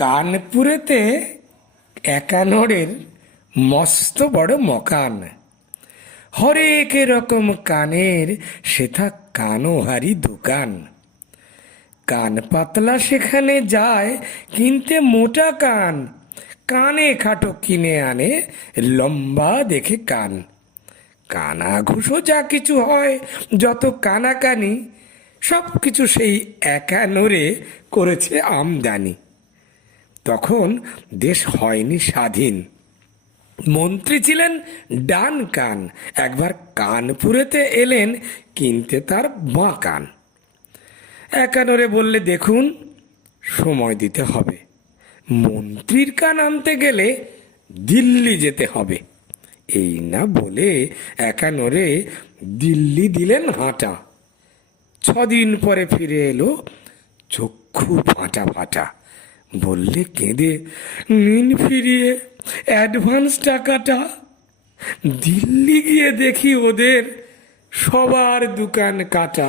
কানপুরেতে একানোরের মস্ত বড় মকান, হরেক রকম কানের সেথা কানোহারি দোকান। কান পাতলা সেখানে যায় কিনতে মোটা কান, কানে খাটো কিনে আনে লম্বা দেখে কান। কানা ঘুষো যা কিছু হয়, যত কানাকানি, সব কিছু সেই একানোরে করেছে আমদানি। তখন দেশ হয়নি স্বাধীন, মন্ত্রী ছিলেন ডান কান, একবার কানপুরেতে এলেন কিনতে তার বাঁ কান। একানোরে বললে, দেখুন সময় দিতে হবে, মন্ত্রীর কান আনতে গেলে দিল্লি যেতে হবে। এই না বলে একানোরে দিল্লি দিলেন হাঁটা। 6 দিন পরে ফিরে এলো চক্ষু ফাটা ফাটা। বললে কেঁদে, নিন ফিরিয়ে অ্যাডভান্স টাকাটা। দিল্লি গিয়ে দেখি ওদের সবার দোকান কাটা।